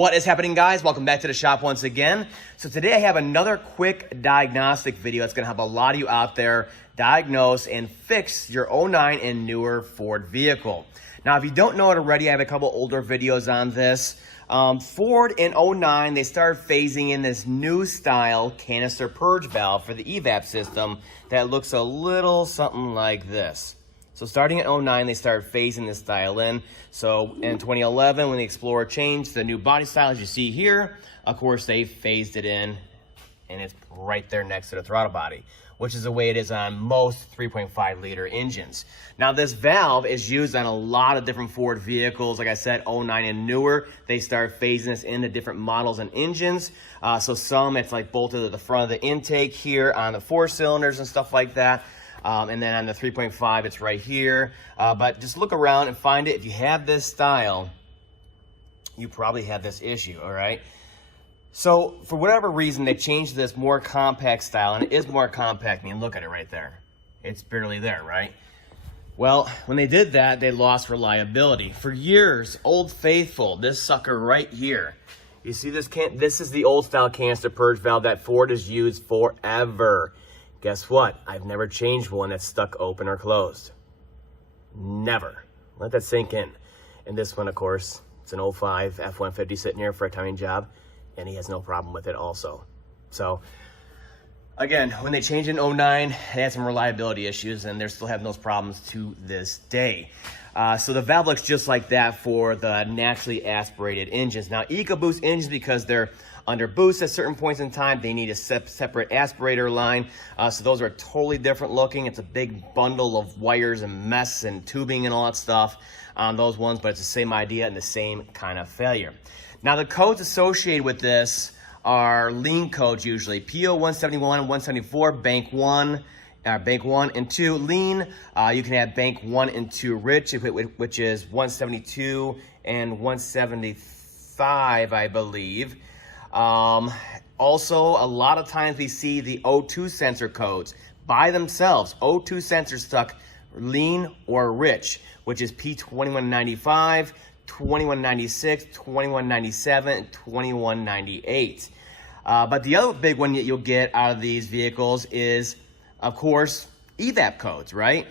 What is happening, guys? Welcome back to the shop once again. So today I have another quick diagnostic video that's going to help a lot of you out there diagnose and fix your 09 and newer Ford vehicle. Now, if you don't know it already, I have a couple older videos on this. Ford in 09, they started phasing in this new style canister purge valve for the Evap system that looks a little something like this. So starting in 09, they started phasing this style in. So in 2011, when the Explorer changed the new body style, as you see here, of course, they phased it in, and it's right there next to the throttle body, which is the way it is on most 3.5 liter engines. Now, this valve is used on a lot of different Ford vehicles. Like I said, 09 and newer, they start phasing this into different models and engines. So some, it's like bolted to the front of the intake here on the 4 cylinders and stuff like that. And then on the 3.5, it's right here. But just look around and find it. If you have this style, you probably have this issue, all right? So for whatever reason, they changed this more compact style, and it is more compact. I mean, look at it right there. It's barely there, right? Well, when they did that, they lost reliability. For years, Old Faithful, this sucker right here. You see this? This is the old style canister purge valve that Ford has used forever. Guess what? I've never changed one that's stuck open or closed. Never. Let that sink in. And this one, of course, it's an 05 F-150 sitting here for a timing job, and he has no problem with it also. So, again, when they changed in 09, they had some reliability issues, and they're still having those problems to this day. So the valve looks just like that for the naturally aspirated engines. Now, EcoBoost engines, because they're under boost at certain points in time, they need a separate aspirator line. So those are totally different looking. It's a big bundle of wires and mess and tubing and all that stuff on those ones, but it's the same idea and the same kind of failure. Now, the codes associated with this are lean codes usually. PO 171 and 174, bank 1 and 2. Lean, you can have bank 1 and 2 rich, which is 172 and 175, I believe. Also, a lot of times we see the O2 sensor codes by themselves. O2 sensors stuck lean or rich, which is P2195, 2196, 2197, and 2198. But the other big one that you'll get out of these vehicles is, of course, Evap codes, right?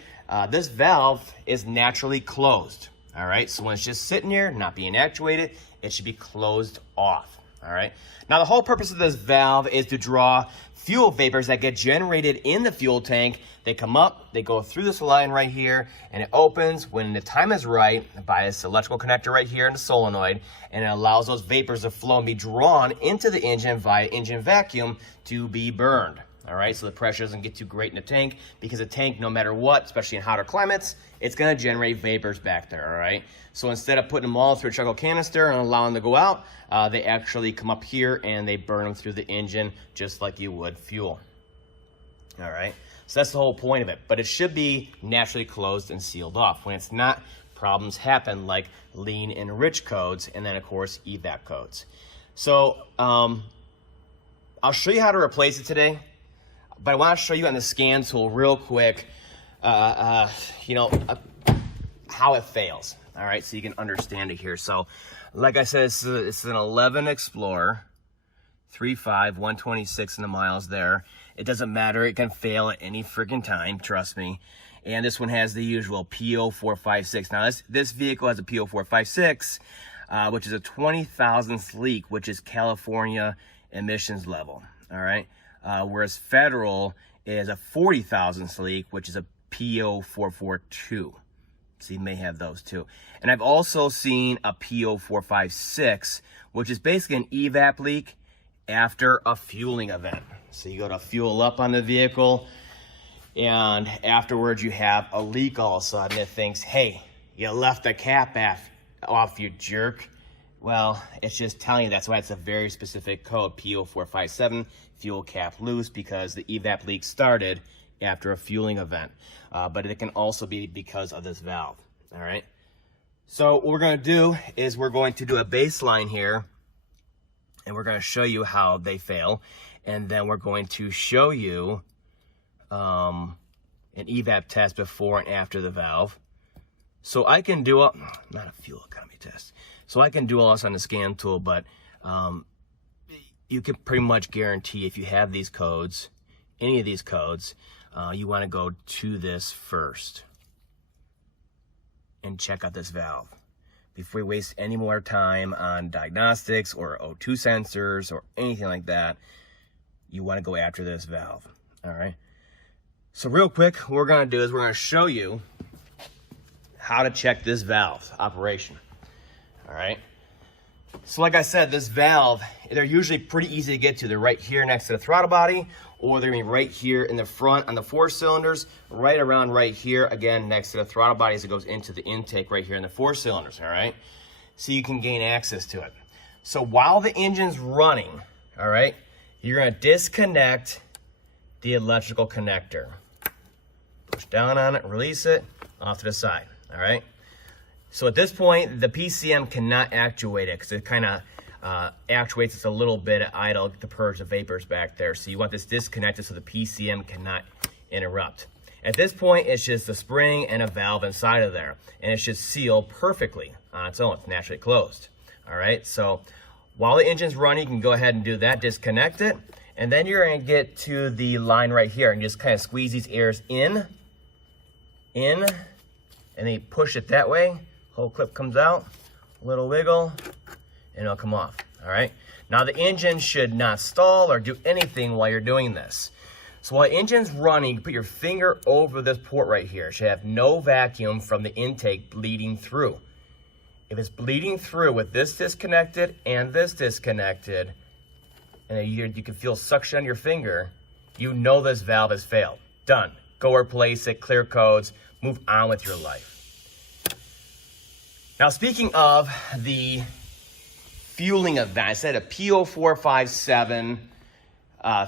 This valve is naturally closed, all right? So when it's just sitting here, not being actuated, it should be closed off. All right. Now, the whole purpose of this valve is to draw fuel vapors that get generated in the fuel tank. They come up, they go through this line right here, and it opens when the time is right by this electrical connector right here in the solenoid, and it allows those vapors to flow and be drawn into the engine via engine vacuum to be burned. All right, so the pressure doesn't get too great in the tank, because the tank, no matter what, especially in hotter climates, it's going to generate vapors back there, all right? So instead of putting them all through a charcoal canister and allowing them to go out, they actually come up here and they burn them through the engine just like you would fuel. All right, so that's the whole point of it. But it should be naturally closed and sealed off. When it's not, problems happen like lean and rich codes, and then, of course, Evap codes. So I'll show you how to replace it today. But I want to show you on the scan tool real quick, how it fails. All right, so you can understand it here. So, like I said, it's an 11 Explorer, 3.5, 126 in the miles there. It doesn't matter. It can fail at any freaking time, trust me. And this one has the usual PO456. Now, this vehicle has a PO456, which is a 20,000th leak, which is California emissions level. All right. Whereas federal is a 40,000th leak, which is a PO442. So you may have those too. And I've also seen a PO456, which is basically an Evap leak after a fueling event. So you go to fuel up on the vehicle, and afterwards you have a leak all of a sudden. It thinks, hey, you left the cap off, you jerk. Well, it's just telling you. That's why it's a very specific code, PO457, fuel cap loose, because the Evap leak started after a fueling event. But it can also be because of this valve, all right? So what we're going to do is we're going to do a baseline here, and we're going to show you how they fail, and then we're going to show you an Evap test before and after the valve. So I can do not a fuel economy test. So I can do all this on the scan tool, but you can pretty much guarantee if you have these codes, any of these codes, you want to go to this first and check out this valve before you waste any more time on diagnostics or O2 sensors or anything like that. You want to go after this valve. All right. So real quick, what we're going to do is we're going to show you how to check this valve operation. All right. So like I said, this valve, they're usually pretty easy to get to. They're right here next to the throttle body, or they're going to be right here in the front on the 4 cylinders, right around right here, again, next to the throttle body as it goes into the intake right here in the 4 cylinders, all right? So you can gain access to it. So while the engine's running, all right, you're going to disconnect the electrical connector. Push down on it, release it, off to the side, all right? So at this point, the PCM cannot actuate it because it kind of actuates it a little bit at idle to purge the vapors back there. So you want this disconnected so the PCM cannot interrupt. At this point, it's just a spring and a valve inside of there, and it should seal perfectly on its own. It's naturally closed. All right, so while the engine's running, you can go ahead and do that, disconnect it, and then you're going to get to the line right here and just kind of squeeze these airs in, and then you push it that way. Whole clip comes out, a little wiggle, and it'll come off, all right? Now the engine should not stall or do anything while you're doing this. So while the engine's running, you put your finger over this port right here. It should have no vacuum from the intake bleeding through. If it's bleeding through with this disconnected and this disconnected, and you can feel suction on your finger, you know this valve has failed. Done. Go replace it, clear codes, move on with your life. Now, speaking of the fueling event, I said a P0457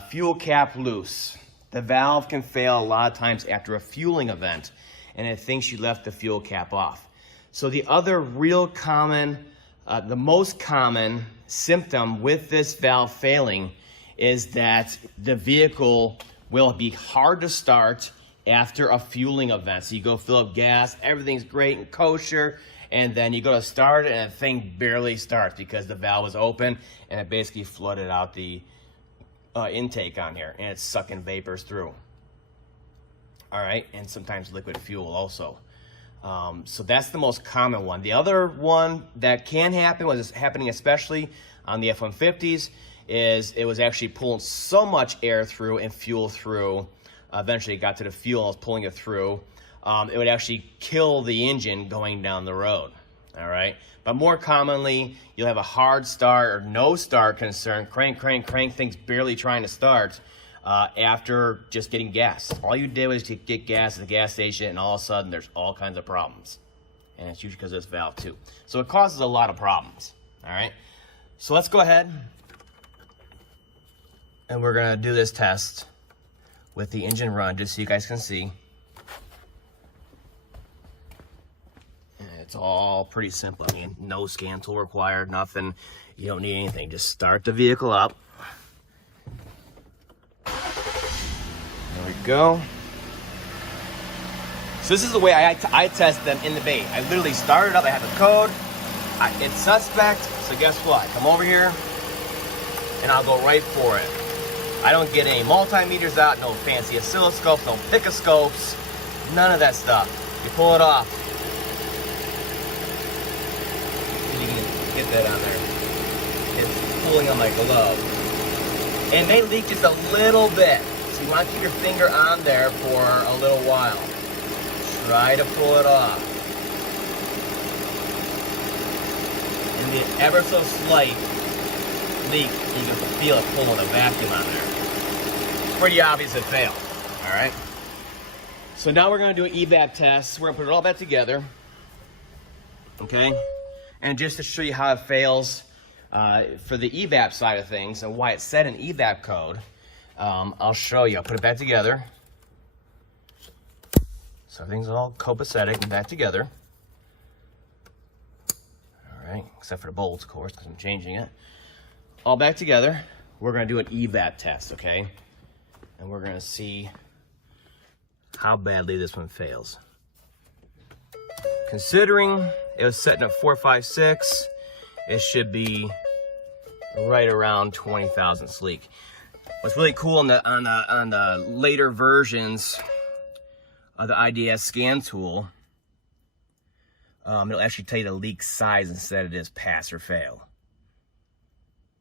fuel cap loose. The valve can fail a lot of times after a fueling event, and it thinks you left the fuel cap off. So the other real common, the most common symptom with this valve failing is that the vehicle will be hard to start after a fueling event. So you go fill up gas, everything's great and kosher, and then you go to start it and the thing barely starts because the valve was open and it basically flooded out the intake on here, and it's sucking vapors through. All right, and sometimes liquid fuel also. So that's the most common one. The other one that can happen, was happening especially on the F-150s, is it was actually pulling so much air through and fuel through. Eventually it got to the fuel and was pulling it through. It would actually kill the engine going down the road, all right? But more commonly, you'll have a hard start or no start concern, crank, things barely trying to start after just getting gas. All you did was to get gas at the gas station, and all of a sudden there's all kinds of problems. And it's usually because of this valve too. So it causes a lot of problems, all right? So let's go ahead and we're gonna do this test with the engine run just so you guys can see. It's all pretty simple. I mean, no scan tool required, nothing. You don't need anything. Just start the vehicle up. There we go. So this is the way I test them in the bay. I literally start it up. I have a code. It's suspect. So guess what? Come over here, and I'll go right for it. I don't get any multimeters out, no fancy oscilloscopes, no picoscopes, none of that stuff. You pull it off. You can get that on there. It's pulling on my glove. And they leak just a little bit. So you want to keep your finger on there for a little while. Try to pull it off. And the ever so slight leak, you can feel it pulling a vacuum on there. It's pretty obvious it failed, all right? So now we're gonna do an Evap test. We're gonna put it all back together, okay? And just to show you how it fails for the Evap side of things and why it's set in Evap code, I'll show you. I'll put it back together. So everything's all copacetic and back together. All right, except for the bolts, of course, because I'm changing it. All back together. We're gonna do an Evap test, okay? And we're gonna see how badly this one fails. Considering it was setting at 456, it should be right around 20 thousandths leak. What's really cool on the later versions of the IDS scan tool, it'll actually tell you the leak size instead of just pass or fail,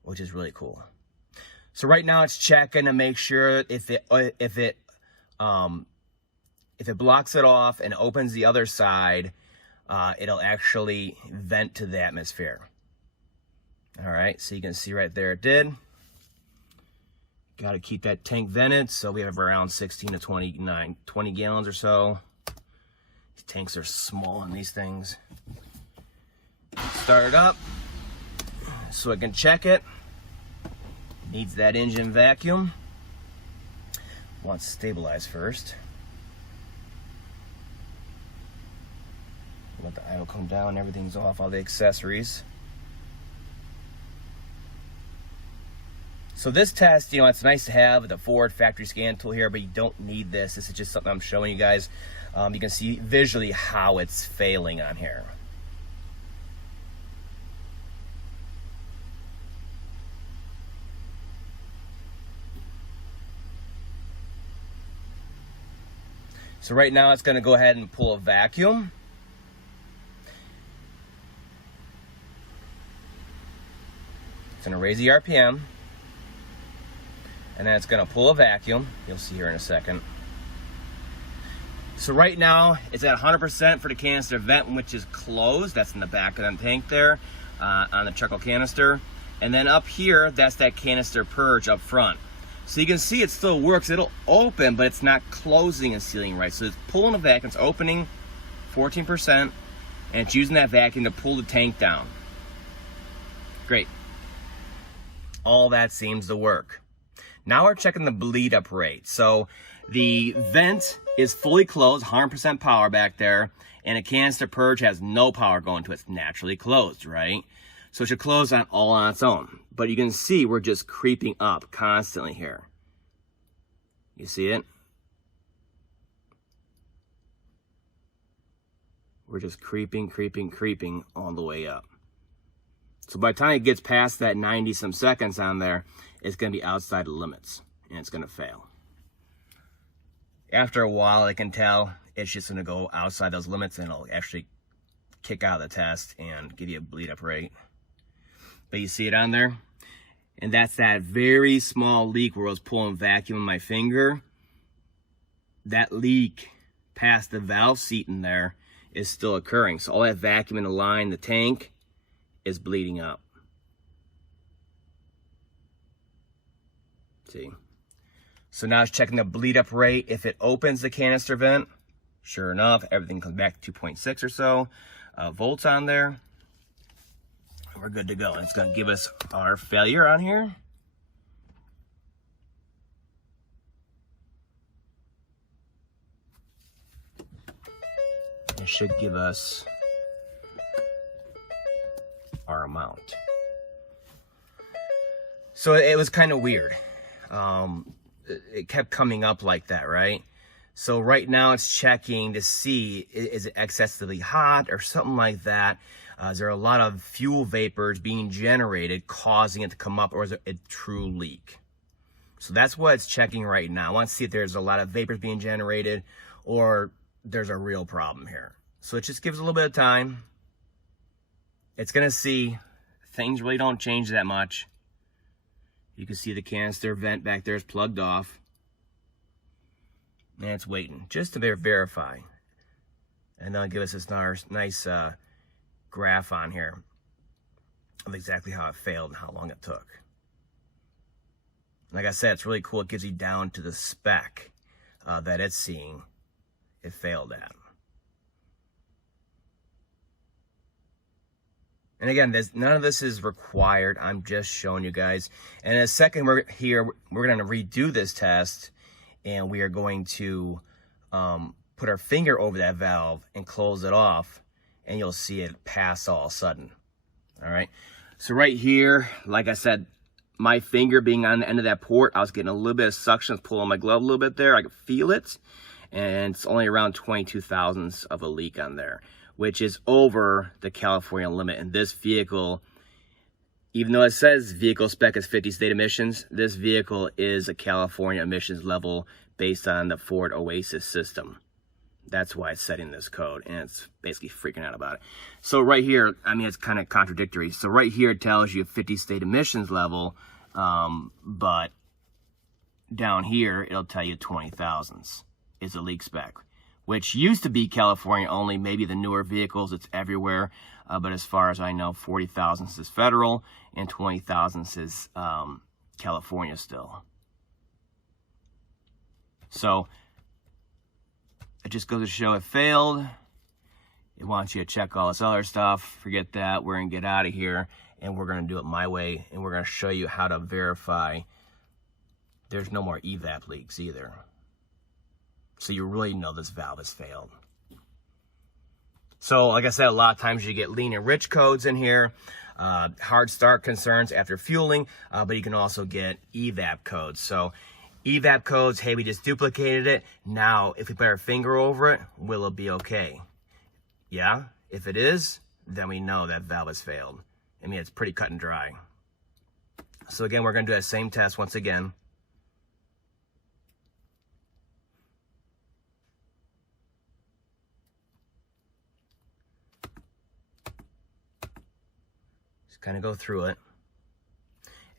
which is really cool. So right now it's checking to make sure if it blocks it off and opens the other side, it'll actually vent to the atmosphere. All right, so you can see right there it did. Got to keep that tank vented, so we have around 16 to 20 gallons or so. These tanks are small in these things. Start it up so I can check it. Needs that engine vacuum. Wants to stabilize first. Let the idle come down, everything's off, all the accessories. So this test, you know, it's nice to have the Ford factory scan tool here, but you don't need this. This is just something I'm showing you guys. You can see visually how it's failing on here. So right now it's going to go ahead and pull a vacuum. It's going to raise the RPM. And then it's going to pull a vacuum. You'll see here in a second. So right now it's at 100% for the canister vent, which is closed. That's in the back of the tank there on the charcoal canister. And then up here, that's that canister purge up front. So you can see it still works. It'll open, but it's not closing and sealing right. So it's pulling a vacuum. It's opening 14%, and it's using that vacuum to pull the tank down. Great. All that seems to work. Now we're checking the bleed up rate. So the vent is fully closed, 100% power back there, and a canister purge has no power going to it. It's naturally closed, right? So it should close all on its own. But you can see we're just creeping up constantly here. You see it? We're just creeping all the way up. So by the time it gets past that 90 some seconds on there, it's going to be outside the limits and it's going to fail. After a while, I can tell it's just going to go outside those limits and it'll actually kick out of the test and give you a bleed up rate. But you see it on there? And that's that very small leak where I was pulling vacuum in my finger. That leak past the valve seat in there is still occurring. So all that vacuum in the line, the tank, is bleeding up. See? So now it's checking the bleed up rate. If it opens the canister vent, sure enough, everything comes back to 2.6 or so volts on there. We're good to go. It's going to give us our failure on here. It should give us our amount. So it was kind of weird. It kept coming up like that, right? So right now it's checking to see, is it excessively hot or something like that? Is there a lot of fuel vapors being generated causing it to come up, or is it a true leak? So that's what it's checking right now. I want to see if there's a lot of vapors being generated or there's a real problem here. So it just gives a little bit of time. It's going to see. Things really don't change that much. You can see the canister vent back there is plugged off. And it's waiting just to verify. And they'll give us this nice graph on here of exactly how it failed and how long it took. Like I said, it's really cool. It gives you down to the spec that it's seeing it failed at. And again, none of this is required. I'm just showing you guys. And in a second, we're going to redo this test, and we are going to put our finger over that valve and close it off, and you'll see it pass all of a sudden. All right. So right here, like I said, my finger being on the end of that port, I was getting a little bit of suction. I was pulling my glove a little bit there. I could feel it. And it's only around 22 thousandths of a leak on there, which is over the California limit. And this vehicle Even though it says vehicle spec is 50 state emissions, this vehicle is a California emissions level based on the Ford Oasis system. That's why it's setting this code, and it's basically freaking out about it. So right here, I mean, it's kind of contradictory. So right here it tells you 50 state emissions level, but down here it'll tell you 20,000s is a leak spec, which used to be California only. Maybe the newer vehicles, it's everywhere. But as far as I know, 40,000s is federal and 20,000s is California still. So it just goes to show it failed. It wants you to check all this other stuff. Forget that. We're going to get out of here, and we're going to do it my way, and we're going to show you how to verify there's no more evap leaks either. So you really know this valve has failed. So like I said, a lot of times you get lean and rich codes in here, hard start concerns after fueling, but you can also get evap codes. So evap codes, hey, we just duplicated it. Now, if we put our finger over it, will it be okay? Yeah, if it is, then we know that valve has failed. I mean, it's pretty cut and dry. So again, we're gonna do that same test once again. Kind of go through it,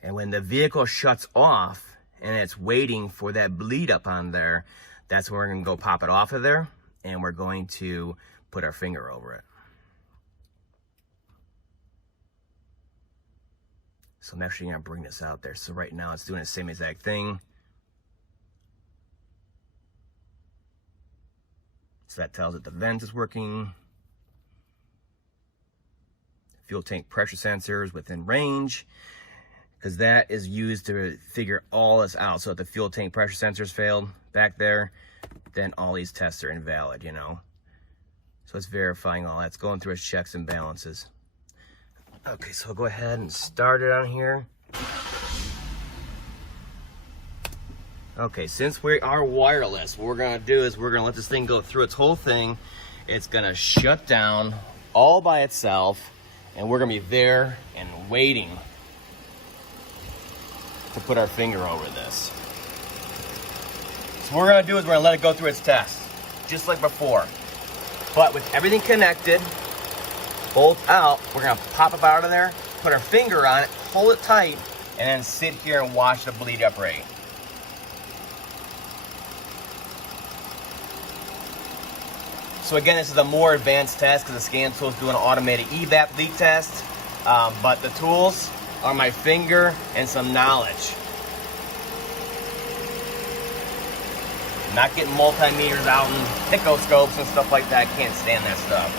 and when the vehicle shuts off and it's waiting for that bleed up on there, that's when we're going to go pop it off of there, and we're going to put our finger over it. So I'm actually going to bring this out there. So right now it's doing the same exact thing. So that tells it the vent is working. Fuel tank pressure sensors within range, because that is used to figure all this out. So if the fuel tank pressure sensors failed back there, then all these tests are invalid, you know. So it's verifying all that. It's going through its checks and balances. Okay, so I'll go ahead and start it on here. Okay, since we are wireless, what we're gonna do is we're gonna let this thing go through its whole thing. It's gonna shut down all by itself, and we're gonna be there and waiting to put our finger over this. So what we're gonna do is we're gonna let it go through its test, just like before. But with everything connected, bolt out, we're gonna pop it out of there, put our finger on it, hold it tight, and then sit here and watch the bleed up rate. So again, this is a more advanced test because the scan tool is doing an automated evap leak test. But the tools are my finger and some knowledge. Not getting multimeters out and picoscopes and stuff like that. Can't stand that stuff.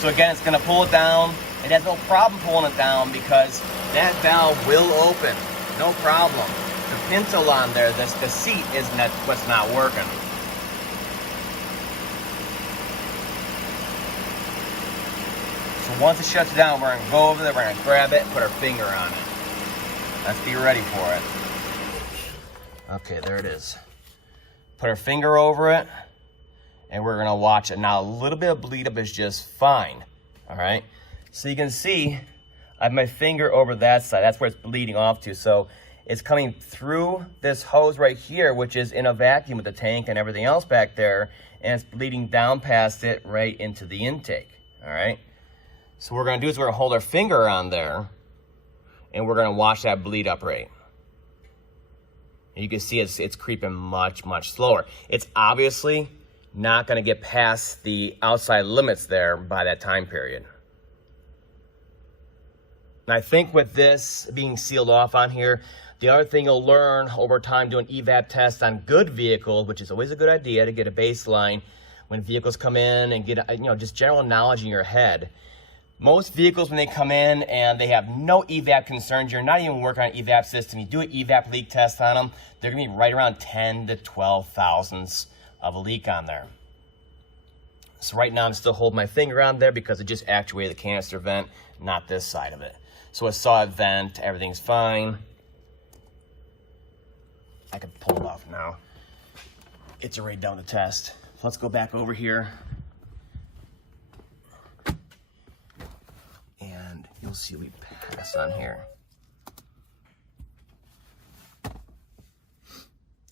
So again, it's going to pull it down. It has no problem pulling it down because that valve will open. No problem. The pintle on there, the seat is what's not working. So once it shuts down, we're going to go over there, we're going to grab it and put our finger on it. Let's be ready for it. Okay, there it is. Put our finger over it, and we're going to watch it. Now, a little bit of bleed up is just fine, all right? So you can see I have my finger over that side. That's where it's bleeding off to. So it's coming through this hose right here, which is in a vacuum with the tank and everything else back there, and it's bleeding down past it right into the intake, all right? So what we're gonna do is we're gonna hold our finger on there, and we're gonna watch that bleed up rate. And you can see it's creeping much, much slower. It's obviously not gonna get past the outside limits there by that time period. And I think with this being sealed off on here, the other thing you'll learn over time doing evap tests on good vehicles, which is always a good idea to get a baseline when vehicles come in and get, just general knowledge in your head. Most vehicles, when they come in and they have no evap concerns, you're not even working on an evap system, you do an evap leak test on them, they're gonna be right around 10 to 12 thousandths of a leak on there. So right now I'm still holding my finger on there because it just actuated the canister vent, not this side of it. So I saw a vent, everything's fine. I can pull it off now. It's already done the test. So let's go back over here. And you We'll see what we pass on here.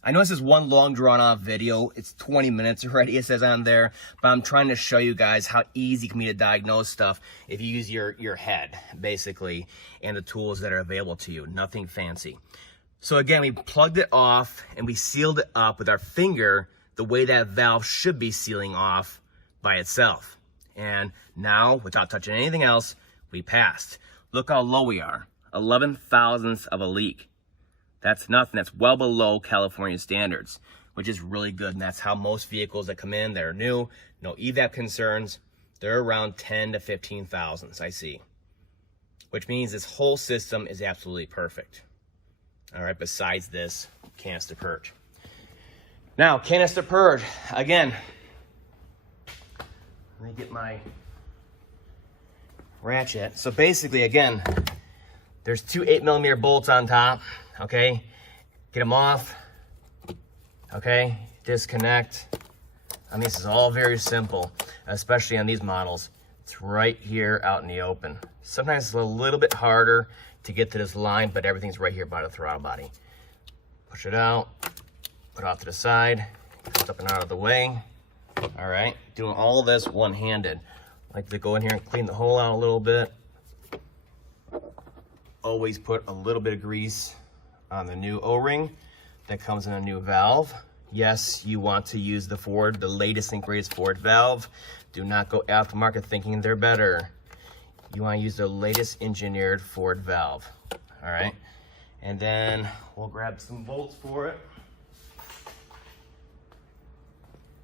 I know this is one long drawn out video. It's 20 minutes already, it says on there, but I'm trying to show you guys how easy it can be to diagnose stuff if you use your head, basically, and the tools that are available to you. Nothing fancy. So again, we plugged it off and we sealed it up with our finger the way that valve should be sealing off by itself. And now, without touching anything else, we passed. Look how low we are, 11 thousandths of a leak. That's nothing. That's well below California standards, which is really good. And that's how most vehicles that come in that are new, no evap concerns, they're around 10 to 15 thousandths, I see. Which means this whole system is absolutely perfect. All right, besides this canister purge. Now, canister purge, again, let me get my ratchet. So basically, again, there's two 8mm bolts on top. Okay, get them off, okay, disconnect. I mean, this is all very simple, especially on these models. It's right here out in the open. Sometimes it's a little bit harder to get to this line, but everything's right here by the throttle body. Push it out, put it off to the side, comes up and out of the way. All right, doing all this one-handed. I like to go in here and clean the hole out a little bit. Always put a little bit of grease on the new O-ring that comes in a new valve. Yes, you want to use the Ford, the latest and greatest Ford valve. Do not go aftermarket thinking they're better. You want to use the latest engineered Ford valve. All right, and then we'll grab some bolts for it.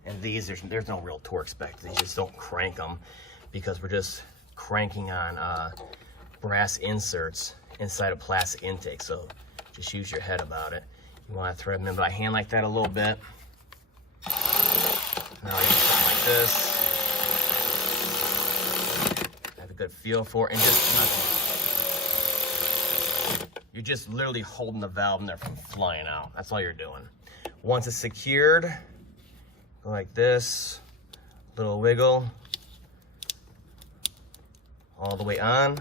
And these, there's no real torque spec. They just don't crank them because we're just cranking on brass inserts inside a plastic intake. So just use your head about it. You want to thread them in by hand like that a little bit. Now you do something like this. Have a good feel for it, and just nothing. You're just literally holding the valve in there from flying out. That's all you're doing. Once it's secured, go like this, little wiggle, all the way on,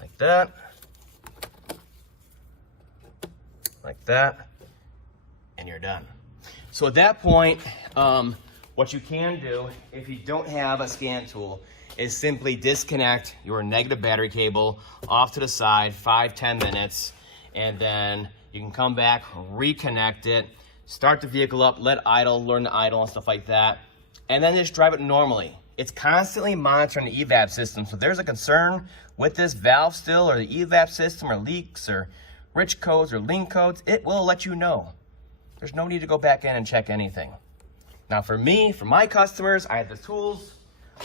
like that. Like that, and you're done. So at that point, what you can do, if you don't have a scan tool, is simply disconnect your negative battery cable off to the side, 5-10 minutes, and then you can come back, reconnect it, start the vehicle up, let idle, learn to idle and stuff like that, and then just drive it normally. It's constantly monitoring the evap system, so if there's a concern with this valve still, or the evap system, or leaks, or rich codes or lean codes, it will let you know. There's no need to go back in and check anything. Now for me, for my customers, I have the tools.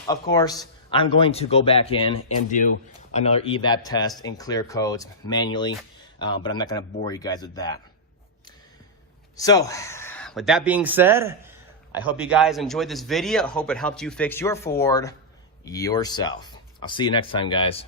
Of course, I'm going to go back in and do another evap test and clear codes manually, but I'm not gonna bore you guys with that. So, with that being said, I hope you guys enjoyed this video. I hope it helped you fix your Ford yourself. I'll see you next time, guys.